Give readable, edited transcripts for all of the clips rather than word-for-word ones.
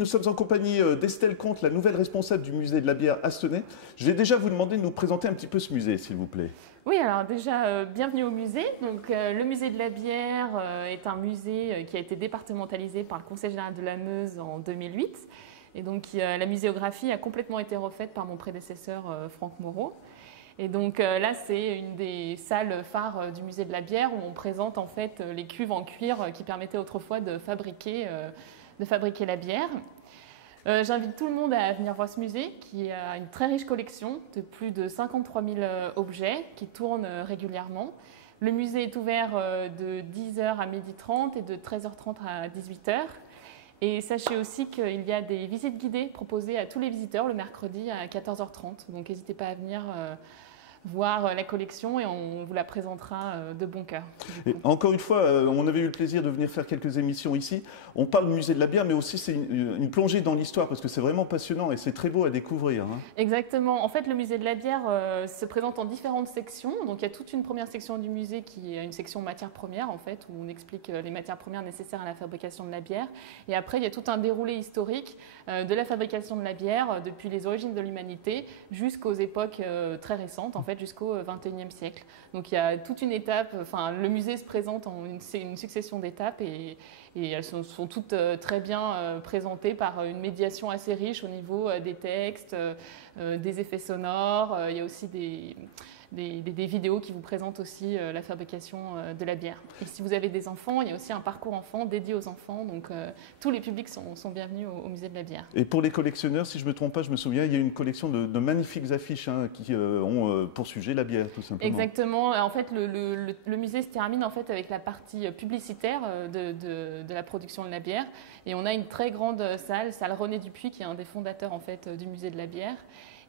Nous sommes en compagnie d'Estelle Comte, la nouvelle responsable du musée de la bière Astonais. Je vais déjà vous demander de nous présenter un petit peu ce musée, s'il vous plaît. Oui, alors déjà, bienvenue au musée. Donc, le musée de la bière est un musée qui a été départementalisé par le Conseil général de la Meuse en 2008. Et donc, la muséographie a complètement été refaite par mon prédécesseur Franck Moreau. Et donc là, c'est une des salles phares du musée de la bière où on présente en fait les cuves en cuir qui permettaient autrefois de fabriquer la bière. J'invite tout le monde à venir voir ce musée qui a une très riche collection de plus de 53 000 objets qui tournent régulièrement. Le musée est ouvert de 10h à 12h30 et de 13h30 à 18h. Et sachez aussi qu'il y a des visites guidées proposées à tous les visiteurs le mercredi à 14h30. Donc n'hésitez pas à venir voir la collection et on vous la présentera de bon cœur. Et encore une fois, on avait eu le plaisir de venir faire quelques émissions ici. On parle du musée de la bière, mais aussi c'est une plongée dans l'histoire parce que c'est vraiment passionnant et c'est très beau à découvrir. Hein. Exactement. En fait, le musée de la bière se présente en différentes sections. Donc il y a toute une première section du musée qui est une section matières premières en fait, où on explique les matières premières nécessaires à la fabrication de la bière. Et après, il y a tout un déroulé historique de la fabrication de la bière depuis les origines de l'humanité jusqu'aux époques très récentes. En fait, jusqu'au XXIe siècle. Donc il y a toute une étape, enfin le musée se présente en une succession d'étapes et elles sont toutes très bien présentées par une médiation assez riche au niveau des textes, des effets sonores. Il y a aussi des vidéos qui vous présentent aussi la fabrication de la bière. Et si vous avez des enfants, il y a aussi un parcours enfant dédié aux enfants, donc tous les publics sont bienvenus au musée de la bière. Et pour les collectionneurs, si je ne me trompe pas, je me souviens, il y a une collection de magnifiques affiches hein, qui ont pour sujet la bière, tout simplement. Exactement. En fait, le musée se termine en fait avec la partie publicitaire de la production de la bière. Et on a une très grande salle René Dupuis, qui est un des fondateurs en fait, du musée de la bière.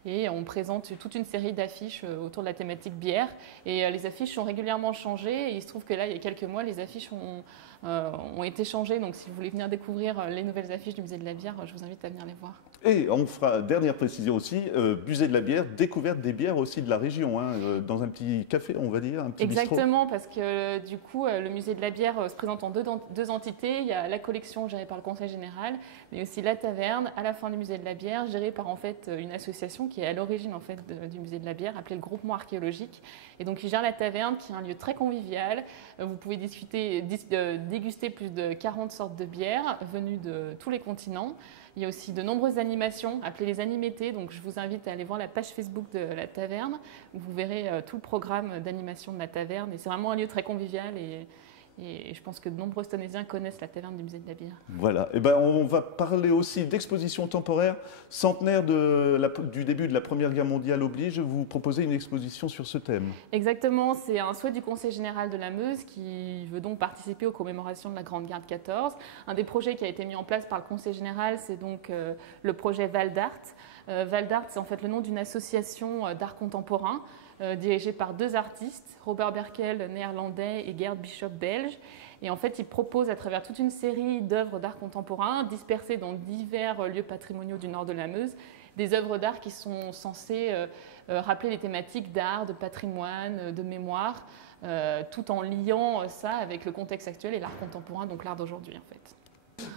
Et on présente toute une série d'affiches autour de la thématique bière. Et les affiches sont régulièrement changées. Et il se trouve que là, il y a quelques mois, les affiches ont été changées. Donc si vous voulez venir découvrir les nouvelles affiches du musée de la bière, je vous invite à venir les voir. Et on fera, dernière précision aussi, musée de la bière, découverte des bières aussi de la région, hein, dans un petit café, on va dire, un petit bistrot. Exactement, parce que du coup, le musée de la bière se présente en deux entités. Il y a la collection gérée par le Conseil général, mais aussi la taverne à la fin du musée de la bière, gérée par en fait une association qui est à l'origine en fait du musée de la bière, appelée le Groupement archéologique. Et donc, il gère la taverne, qui est un lieu très convivial. Vous pouvez déguster plus de 40 sortes de bières venues de tous les continents. Il y a aussi de nombreuses animations appelées les animétés, donc je vous invite à aller voir la page Facebook de la taverne où vous verrez tout le programme d'animation de la taverne. Et c'est vraiment un lieu très convivial et je pense que de nombreux Stonésiens connaissent la taverne du musée de la bière. Voilà, et ben on va parler aussi d'exposition temporaire, centenaire du début de la Première Guerre mondiale oblige, vous proposez une exposition sur ce thème. Exactement, c'est un souhait du Conseil général de la Meuse qui veut donc participer aux commémorations de la Grande Guerre de 14. Un des projets qui a été mis en place par le Conseil général, c'est donc le projet Val d'Art. Val d'Art, c'est en fait le nom d'une association d'art contemporain dirigée par deux artistes, Robert Berkel, néerlandais, et Gerd Bishop, belge. Et en fait, ils proposent à travers toute une série d'œuvres d'art contemporain dispersées dans divers lieux patrimoniaux du nord de la Meuse, des œuvres d'art qui sont censées rappeler les thématiques d'art, de patrimoine, de mémoire, tout en liant ça avec le contexte actuel et l'art contemporain, donc l'art d'aujourd'hui en fait.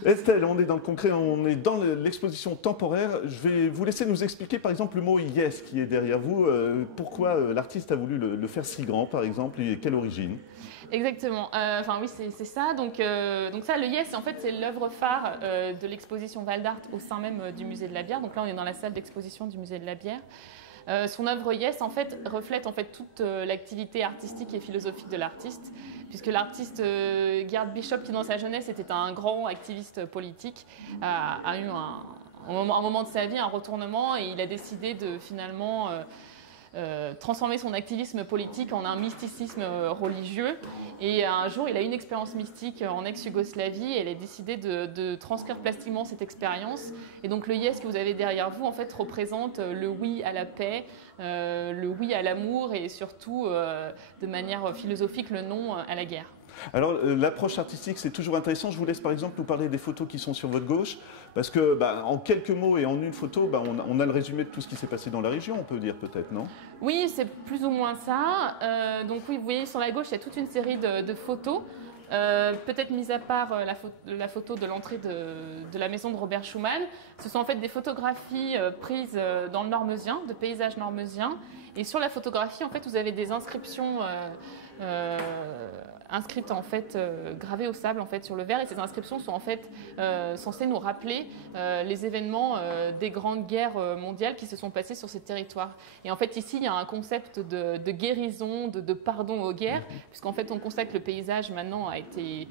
Estelle, on est dans le concret, on est dans l'exposition temporaire. Je vais vous laisser nous expliquer par exemple le mot yes qui est derrière vous. Pourquoi l'artiste a voulu le faire si grand par exemple et quelle origine? Exactement. Enfin oui, c'est ça. Donc ça, le yes, en fait, c'est l'œuvre phare de l'exposition Val d'Art au sein même du musée de la bière. Donc là, on est dans la salle d'exposition du musée de la bière. Son œuvre Yes en fait reflète en fait toute l'activité artistique et philosophique de l'artiste, puisque l'artiste Gerd Bishop, qui dans sa jeunesse était un grand activiste politique, a eu un moment de sa vie un retournement et il a décidé de finalement transformer son activisme politique en un mysticisme religieux. Et un jour, il a eu une expérience mystique en ex-Yougoslavie et il a décidé de transcrire plastiquement cette expérience. Et donc le yes que vous avez derrière vous, en fait, représente le oui à la paix, le oui à l'amour et surtout, de manière philosophique, le non à la guerre. Alors, l'approche artistique, c'est toujours intéressant. Je vous laisse par exemple nous parler des photos qui sont sur votre gauche, parce que en quelques mots et en une photo, on a le résumé de tout ce qui s'est passé dans la région, on peut dire peut-être, non? Oui, c'est plus ou moins ça. Donc oui, vous voyez sur la gauche, il y a toute une série de photos Peut-être mis à part la photo de l'entrée de la maison de Robert Schumann. Ce sont en fait des photographies prises dans le Normezien, de paysages normesiens. Et sur la photographie, en fait, vous avez des inscriptions inscrites en fait gravées au sable en fait sur le verre. Et ces inscriptions sont en fait censées nous rappeler les événements des grandes guerres mondiales qui se sont passées sur ces territoires. Et en fait, ici, il y a un concept de guérison, de pardon aux guerres, puisqu'en fait, on constate que le paysage maintenant a été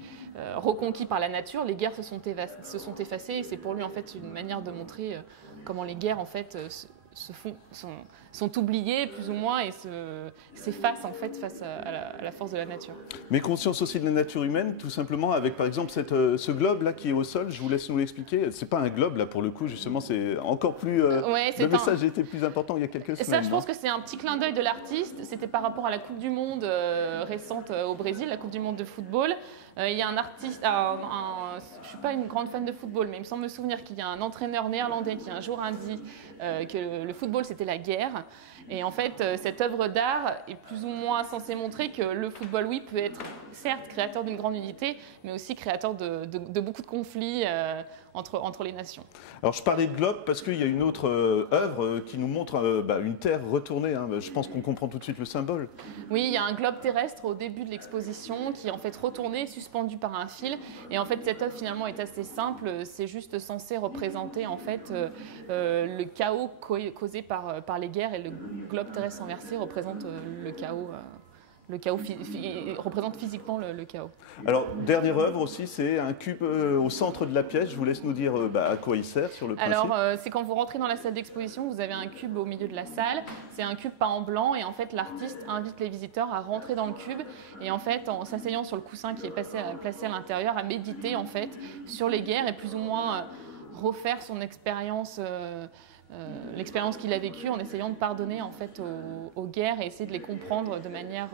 reconquis par la nature. Les guerres se sont effacées, et c'est pour lui en fait une manière de montrer comment les guerres en fait sont oubliés plus ou moins et s'effacent en fait face à la force de la nature. Mais conscience aussi de la nature humaine, tout simplement, avec par exemple ce globe là qui est au sol, je vous laisse nous l'expliquer. C'est pas un globe là pour le coup, justement, c'est encore plus. Le message était plus important il y a quelques semaines. Ça, je pense que c'est un petit clin d'œil de l'artiste. C'était par rapport à la Coupe du Monde récente au Brésil, la Coupe du Monde de football. Il y a un artiste, je suis pas une grande fan de football, mais il me semble me souvenir qu'il y a un entraîneur néerlandais qui un jour a dit que le football c'était la guerre. Et en fait, cette œuvre d'art est plus ou moins censée montrer que le football, oui, peut être certes créateur d'une grande unité, mais aussi créateur de beaucoup de conflits entre les nations. Alors je parlais de globe parce qu'il y a une autre œuvre qui nous montre une terre retournée. Hein. Je pense qu'on comprend tout de suite le symbole. Oui, il y a un globe terrestre au début de l'exposition qui est en fait retourné, suspendu par un fil. Et en fait, cette œuvre finalement est assez simple. C'est juste censé représenter en fait le chaos causé par les guerres, et le globe terrestre renversé représente le chaos. Représente physiquement le chaos. Alors, dernière œuvre aussi, c'est un cube au centre de la pièce. Je vous laisse nous dire à quoi il sert sur le principe. Alors, c'est quand vous rentrez dans la salle d'exposition, vous avez un cube au milieu de la salle. C'est un cube peint en blanc, et en fait, l'artiste invite les visiteurs à rentrer dans le cube et en fait, en s'asseyant sur le coussin qui est placé à l'intérieur, à méditer en fait sur les guerres et plus ou moins refaire son expérience. L'expérience qu'il a vécue en essayant de pardonner en fait aux guerres et essayer de les comprendre de manière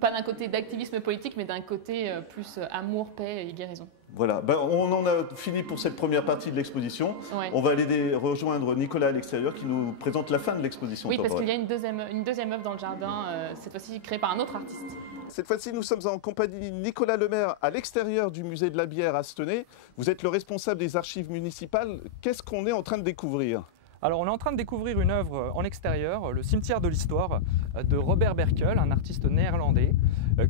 pas d'un côté d'activisme politique, mais d'un côté plus amour, paix et guérison. Voilà, on en a fini pour cette première partie de l'exposition. Ouais. On va aller rejoindre Nicolas à l'extérieur qui nous présente la fin de l'exposition. Oui, parce qu'il y a une deuxième œuvre dans le jardin, cette fois-ci créée par un autre artiste. Cette fois-ci, nous sommes en compagnie de Nicolas Lemaire à l'extérieur du musée de la bière à Stenay. Vous êtes le responsable des archives municipales. Qu'est-ce qu'on est en train de découvrir ? Alors on est en train de découvrir une œuvre en extérieur, le cimetière de l'histoire de Robert Berkel, un artiste néerlandais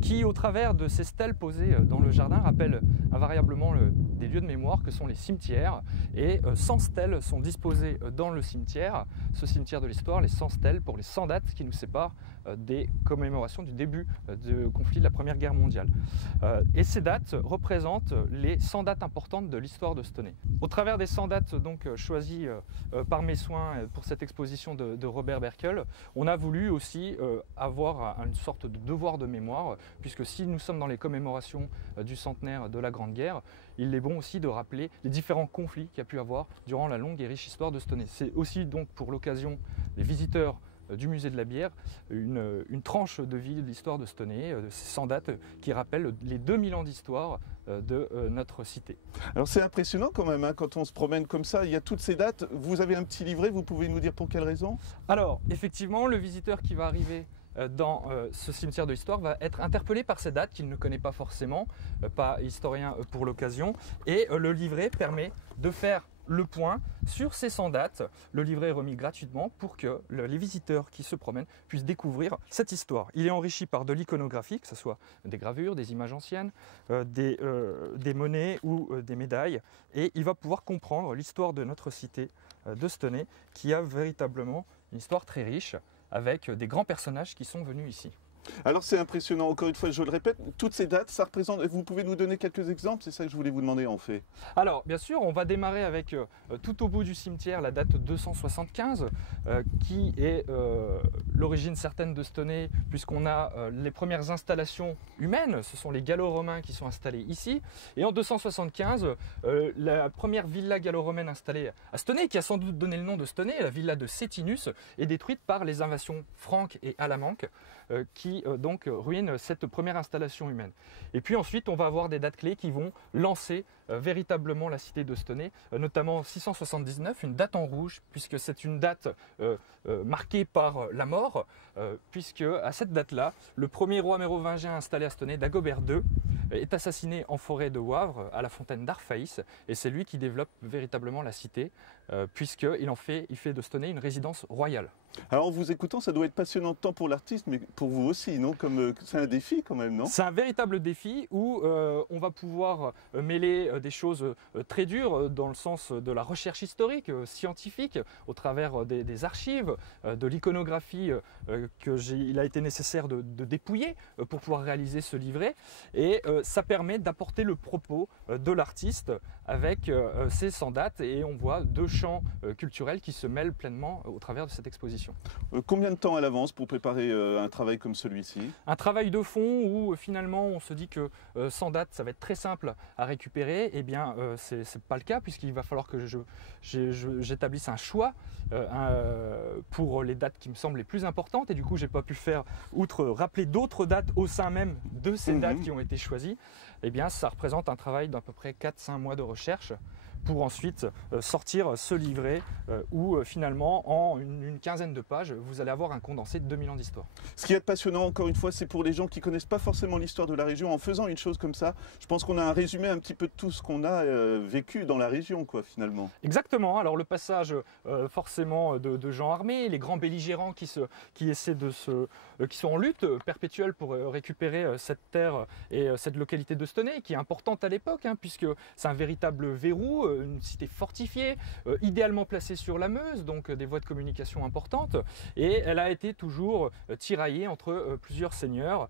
qui, au travers de ces stèles posées dans le jardin, rappelle invariablement des lieux de mémoire que sont les cimetières. Et 100 stèles sont disposées dans le cimetière, ce cimetière de l'histoire, les 100 stèles pour les 100 dates qui nous séparent des commémorations du début du conflit de la Première Guerre mondiale. Et ces dates représentent les 100 dates importantes de l'histoire de Stenay. Au travers des 100 dates donc choisies par mes soins pour cette exposition de Robert Berkel, on a voulu aussi avoir une sorte de devoir de mémoire, puisque si nous sommes dans les commémorations du centenaire de la Grande Guerre, il est bon aussi de rappeler les différents conflits qu'il y a pu avoir durant la longue et riche histoire de Stenay. C'est aussi donc pour l'occasion des visiteurs du musée de la bière, une tranche de vie de l'histoire de Stenay, de ces 100 dates qui rappellent les 2000 ans d'histoire de notre cité. Alors c'est impressionnant quand même, hein, quand on se promène comme ça, il y a toutes ces dates. Vous avez un petit livret, vous pouvez nous dire pour quelle raison ? Alors effectivement, le visiteur qui va arriver dans ce cimetière de l'histoire va être interpellé par ces dates qu'il ne connaît pas forcément, pas historien pour l'occasion, et le livret permet de faire le point sur ces 100 dates. Le livret est remis gratuitement pour que les visiteurs qui se promènent puissent découvrir cette histoire. Il est enrichi par de l'iconographie, que ce soit des gravures, des images anciennes, des monnaies ou des médailles, et il va pouvoir comprendre l'histoire de notre cité de Stenay, qui a véritablement une histoire très riche, avec des grands personnages qui sont venus ici. Alors c'est impressionnant, encore une fois, je le répète, toutes ces dates, ça représente... Vous pouvez nous donner quelques exemples? C'est ça que je voulais vous demander en fait. Alors bien sûr, on va démarrer avec tout au bout du cimetière la date 275, qui est l'origine certaine de Stenay, puisqu'on a les premières installations humaines, ce sont les gallo-romains qui sont installés ici. Et en 275, la première villa gallo-romaine installée à Stenay, qui a sans doute donné le nom de Stenay, la villa de Cétinus, est détruite par les invasions franques et alamanques, qui qui donc ruine cette première installation humaine. Et puis ensuite, on va avoir des dates clés qui vont lancer véritablement la cité de Stenay, notamment 679, une date en rouge, puisque c'est une date marquée par la mort, puisque à cette date-là, le premier roi mérovingien installé à Stenay, Dagobert II, est assassiné en forêt de Wavre, à la fontaine d'Arfaïs, et c'est lui qui développe véritablement la cité, puisqu'il fait de Stenay une résidence royale. Alors en vous écoutant, ça doit être passionnant tant pour l'artiste, mais pour vous aussi, non? Comme c'est un défi quand même, non? C'est un véritable défi où on va pouvoir mêler des choses très dures dans le sens de la recherche historique, scientifique, au travers des archives, de l'iconographie qu'il a été nécessaire de dépouiller pour pouvoir réaliser ce livret. Et ça permet d'apporter le propos de l'artiste avec ces 100 dates, et on voit deux champs culturels qui se mêlent pleinement au travers de cette exposition. Combien de temps à l'avance pour préparer un travail comme celui-ci? Un travail de fond où finalement on se dit que 100 dates ça va être très simple à récupérer. Eh bien c'est pas le cas, puisqu'il va falloir que j'établisse un choix pour les dates qui me semblent les plus importantes, et du coup j'ai pas pu faire, outre rappeler d'autres dates au sein même de ces dates qui ont été choisies. Eh bien ça représente un travail d'à peu près 4-5 mois de recherche pour ensuite sortir ce livret où finalement en une quinzaine de pages vous allez avoir un condensé de 2000 ans d'histoire. Ce qui est passionnant encore une fois, c'est pour les gens qui ne connaissent pas forcément l'histoire de la région. En faisant une chose comme ça, je pense qu'on a un résumé un petit peu de tout ce qu'on a vécu dans la région, quoi, finalement. Exactement. Alors le passage forcément de gens armés, les grands belligérants qui sont en lutte perpétuelle pour récupérer cette terre et cette localité de Stenay, qui est importante à l'époque, puisque c'est un véritable verrou, une cité fortifiée, idéalement placée sur la Meuse, donc des voies de communication importantes, et elle a été toujours tiraillée entre plusieurs seigneurs,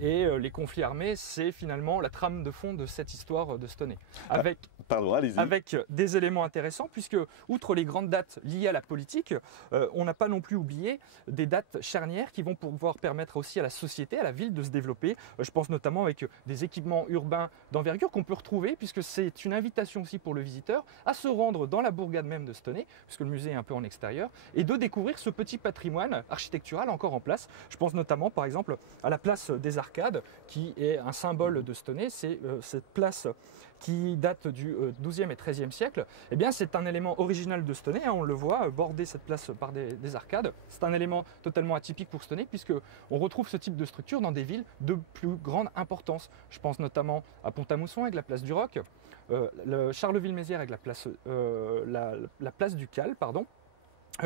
et les conflits armés, c'est finalement la trame de fond de cette histoire de Stenay. Avec des éléments intéressants, puisque outre les grandes dates liées à la politique, on n'a pas non plus oublié des dates charnières qui vont pouvoir permettre aussi à la société, à la ville de se développer. Je pense notamment avec des équipements urbains d'envergure qu'on peut retrouver, puisque c'est une invitation aussi pour le visiteur à se rendre dans la bourgade même de Stenay, puisque le musée est un peu en extérieur, et de découvrir ce petit patrimoine architectural encore en place. Je pense notamment par exemple à la place des Arcades, qui est un symbole de Stenay. C'est cette place qui date du XIIe et XIIIe siècle. Eh bien, c'est un élément original de Stenay, on le voit, border cette place par des arcades. C'est un élément totalement atypique pour Stenay, puisqu'on retrouve ce type de structure dans des villes de plus grande importance. Je pense notamment à Pont-à-Mousson avec la place du Roc, Charleville-Mézières avec la place du Cal, pardon.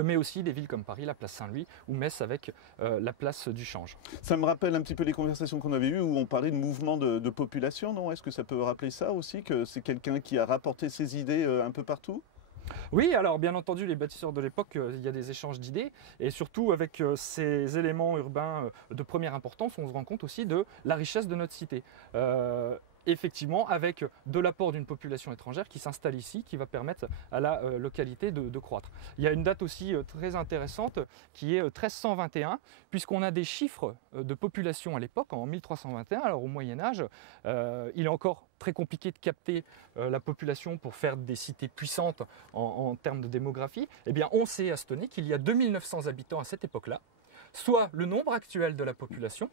Mais aussi des villes comme Paris, la place Saint-Louis, ou Metz avec la place du Change. Ça me rappelle un petit peu les conversations qu'on avait eues où on parlait de mouvement de population, non? Est-ce que ça peut rappeler ça aussi, que c'est quelqu'un qui a rapporté ses idées un peu partout? Oui, alors bien entendu, les bâtisseurs de l'époque, il y a des échanges d'idées, et surtout avec ces éléments urbains de première importance, on se rend compte aussi de la richesse de notre cité. Effectivement, avec de l'apport d'une population étrangère qui s'installe ici, qui va permettre à la localité de croître. Il y a une date aussi très intéressante qui est 1321, puisqu'on a des chiffres de population à l'époque, en 1321, alors au Moyen-Âge. Il est encore très compliqué de capter la population pour faire des cités puissantes en termes de démographie. Eh bien, on sait à Stenay qu'il y a 2900 habitants à cette époque-là, soit le nombre actuel de la population.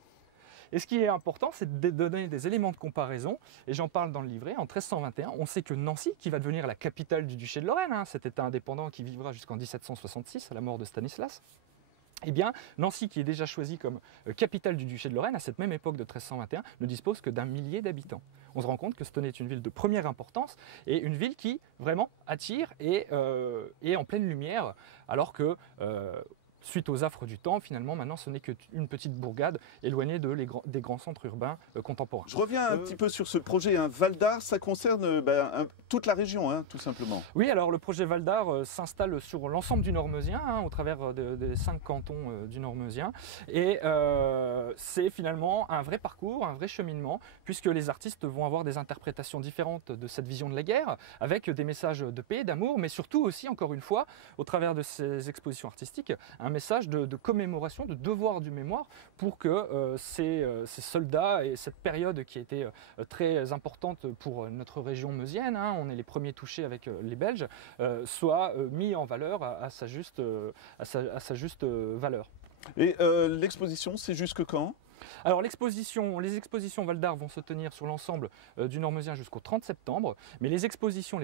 Et ce qui est important, c'est de donner des éléments de comparaison, et j'en parle dans le livret. En 1321, on sait que Nancy, qui va devenir la capitale du duché de Lorraine, cet État indépendant qui vivra jusqu'en 1766, à la mort de Stanislas, eh bien, Nancy, qui est déjà choisie comme capitale du duché de Lorraine, à cette même époque de 1321, ne dispose que d'1 millier d'habitants. On se rend compte que Stenay est une ville de première importance, et une ville qui, vraiment, attire et est en pleine lumière, alors que... suite aux affres du temps, finalement, maintenant, ce n'est qu'une petite bourgade éloignée des grands centres urbains contemporains. Je reviens un petit peu sur ce projet, Val d'Art, ça concerne toute la région, tout simplement. Oui, alors le projet Val d'Art s'installe sur l'ensemble du Nord meusien, au travers des 5 cantons du Nord meusien, et c'est finalement un vrai parcours, un vrai cheminement, puisque les artistes vont avoir des interprétations différentes de cette vision de la guerre, avec des messages de paix, d'amour, mais surtout aussi, encore une fois, au travers de ces expositions artistiques, un message de commémoration, de devoir du mémoire, pour que ces soldats et cette période qui a été très importante pour notre région meusienne, on est les premiers touchés avec les Belges, soient mis en valeur à sa juste valeur. Et l'exposition, c'est jusque quand ? Alors les expositions Val d'Art vont se tenir sur l'ensemble du Nord-Meusien jusqu'au 30 septembre, mais les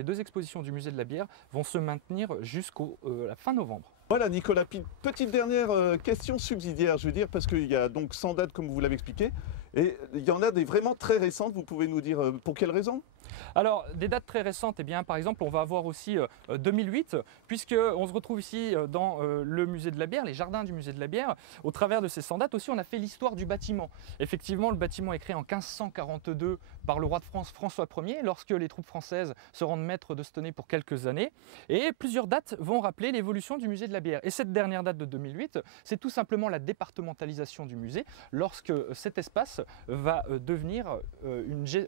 deux expositions du musée de la bière vont se maintenir jusqu'à la fin novembre. Voilà Nicolas, petite dernière question subsidiaire, je veux dire, parce qu'il y a donc 100 dates comme vous l'avez expliqué, et il y en a des vraiment très récentes, vous pouvez nous dire pour quelles raisons? Alors, des dates très récentes, eh bien, par exemple, on va avoir aussi 2008, puisqu'on se retrouve ici dans le musée de la bière, les jardins du musée de la bière. Au travers de ces 100 dates aussi, on a fait l'histoire du bâtiment. Effectivement, le bâtiment est créé en 1542 par le roi de France François Ier, lorsque les troupes françaises se rendent maîtres de Stenay pour quelques années. Et plusieurs dates vont rappeler l'évolution du musée de la bière. Et cette dernière date de 2008, c'est tout simplement la départementalisation du musée, lorsque cet espace va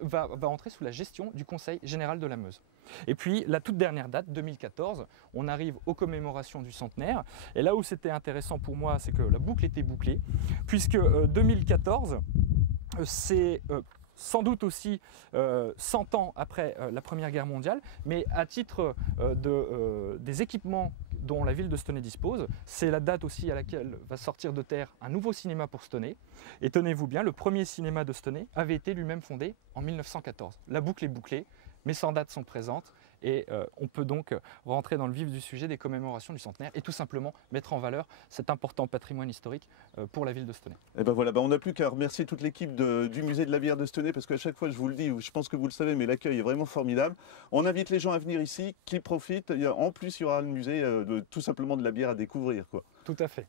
va entrer sous la gestion du Conseil général de la Meuse. Et puis la toute dernière date, 2014, on arrive aux commémorations du centenaire. Et là où c'était intéressant pour moi, c'est que la boucle était bouclée, puisque 2014, c'est sans doute aussi 100 ans après la Première Guerre mondiale, mais à titre des équipements dont la ville de Stenay dispose, c'est la date aussi à laquelle va sortir de terre un nouveau cinéma pour Stenay. Et tenez-vous bien, le premier cinéma de Stenay avait été lui-même fondé en 1914. La boucle est bouclée, mes 100 dates sont présentes et on peut donc rentrer dans le vif du sujet des commémorations du centenaire et tout simplement mettre en valeur cet important patrimoine historique pour la ville de Stenay. Et ben voilà, on n'a plus qu'à remercier toute l'équipe du musée de la bière de Stenay, parce qu'à chaque fois je vous le dis, je pense que vous le savez, mais l'accueil est vraiment formidable. On invite les gens à venir ici, qu'ils profitent. En plus, il y aura le musée tout simplement de la bière à découvrir, quoi. Tout à fait.